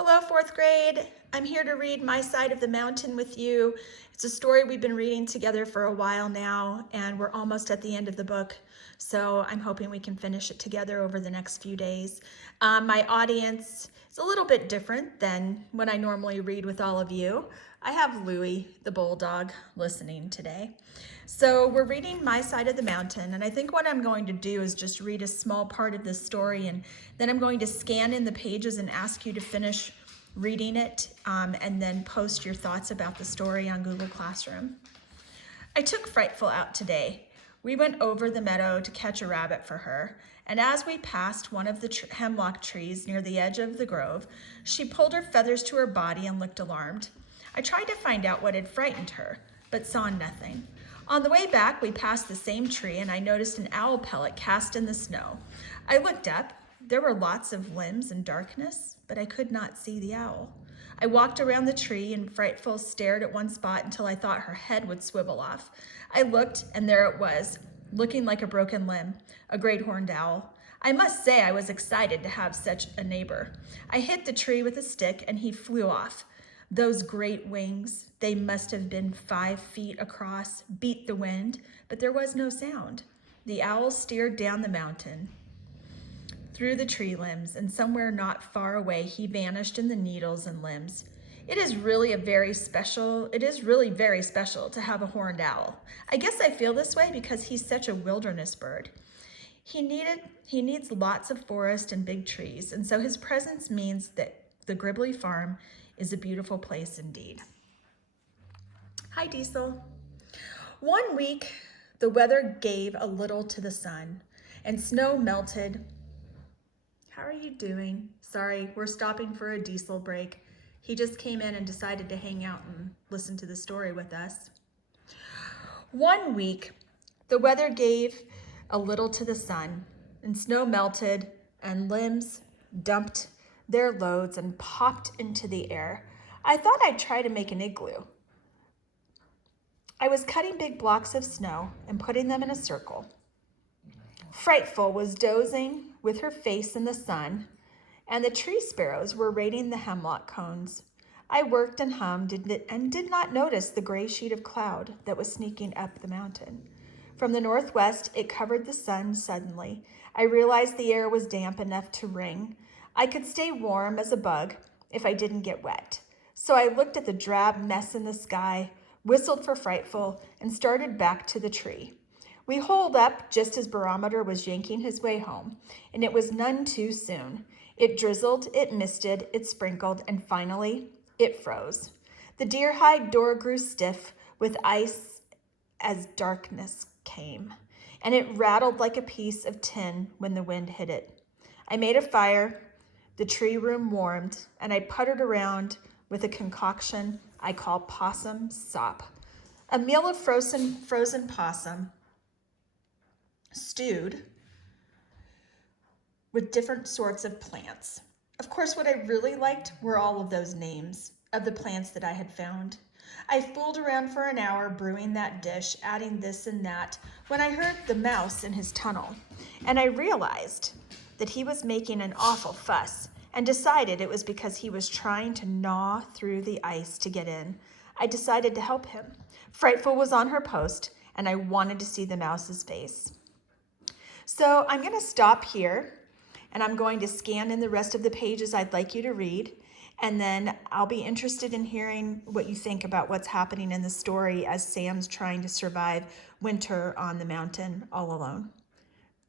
Hello, fourth grade. I'm here to read My Side of the Mountain with you. It's a story we've been reading together for a while now, and we're almost at the end of the book, so I'm hoping we can finish it together over the next few days. My audience is a little bit different than when I normally read with all of you. I have Louie, the bulldog, listening today. So we're reading My Side of the Mountain, and I think what I'm going to do is just read a small part of this story, and then I'm going to scan in the pages and ask you to finish reading it, and then post your thoughts about the story on Google Classroom. I took Frightful out today. We went over the meadow to catch a rabbit for her, and as we passed one of the hemlock trees near the edge of the grove, she pulled her feathers to her body and looked alarmed. I tried to find out what had frightened her, but saw nothing. On the way back, we passed the same tree, and I noticed an owl pellet cast in the snow. I looked up. There were lots of limbs and darkness, but I could not see the owl. I walked around the tree, and Frightful stared at one spot until I thought her head would swivel off. I looked, and there it was, looking like a broken limb, a great horned owl. I must say I was excited to have such a neighbor. I hit the tree with a stick, and he flew off. Those great wings, they must have been 5 feet across, beat the wind, but there was no sound. The owl steered down the mountain, through the tree limbs, and somewhere not far away, he vanished in the needles and limbs. It is really very special to have a horned owl. I guess I feel this way because he's such a wilderness bird. He needs lots of forest and big trees, and so his presence means that the Gribbly farm is a beautiful place indeed. Hi, Diesel. One week, the weather gave a little to the sun, and snow melted. How are you doing? Sorry, we're stopping for a Diesel break. He just came in and decided to hang out and listen to the story with us. One week, the weather gave a little to the sun, and snow melted, and limbs dumped their loads and popped into the air. I thought I'd try to make an igloo. I was cutting big blocks of snow and putting them in a circle. Frightful was dozing with her face in the sun, and the tree sparrows were raiding the hemlock cones. I worked and hummed and did not notice the gray sheet of cloud that was sneaking up the mountain. From the northwest, it covered the sun suddenly. I realized the air was damp enough to wring. I could stay warm as a bug if I didn't get wet. So I looked at the drab mess in the sky, whistled for Frightful, and started back to the tree. We holed up just as Barometer was yanking his way home, and it was none too soon. It drizzled, it misted, it sprinkled, and finally, it froze. The deer-hide door grew stiff with ice as darkness came, and it rattled like a piece of tin when the wind hit it. I made a fire. The tree room warmed, and I puttered around with a concoction I call possum sop, a meal of frozen possum stewed with different sorts of plants. Of course, what I really liked were all of those names of the plants that I had found. I fooled around for an hour brewing that dish, adding this and that, when I heard the mouse in his tunnel, and I realized that he was making an awful fuss, and decided it was because he was trying to gnaw through the ice to get in. I decided to help him. Frightful was on her post, and I wanted to see the mouse's face. So I'm going to stop here, and I'm going to scan in the rest of the pages I'd like you to read, and then I'll be interested in hearing what you think about what's happening in the story as Sam's trying to survive winter on the mountain all alone.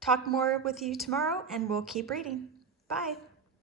Talk more with you tomorrow, and we'll keep reading. Bye.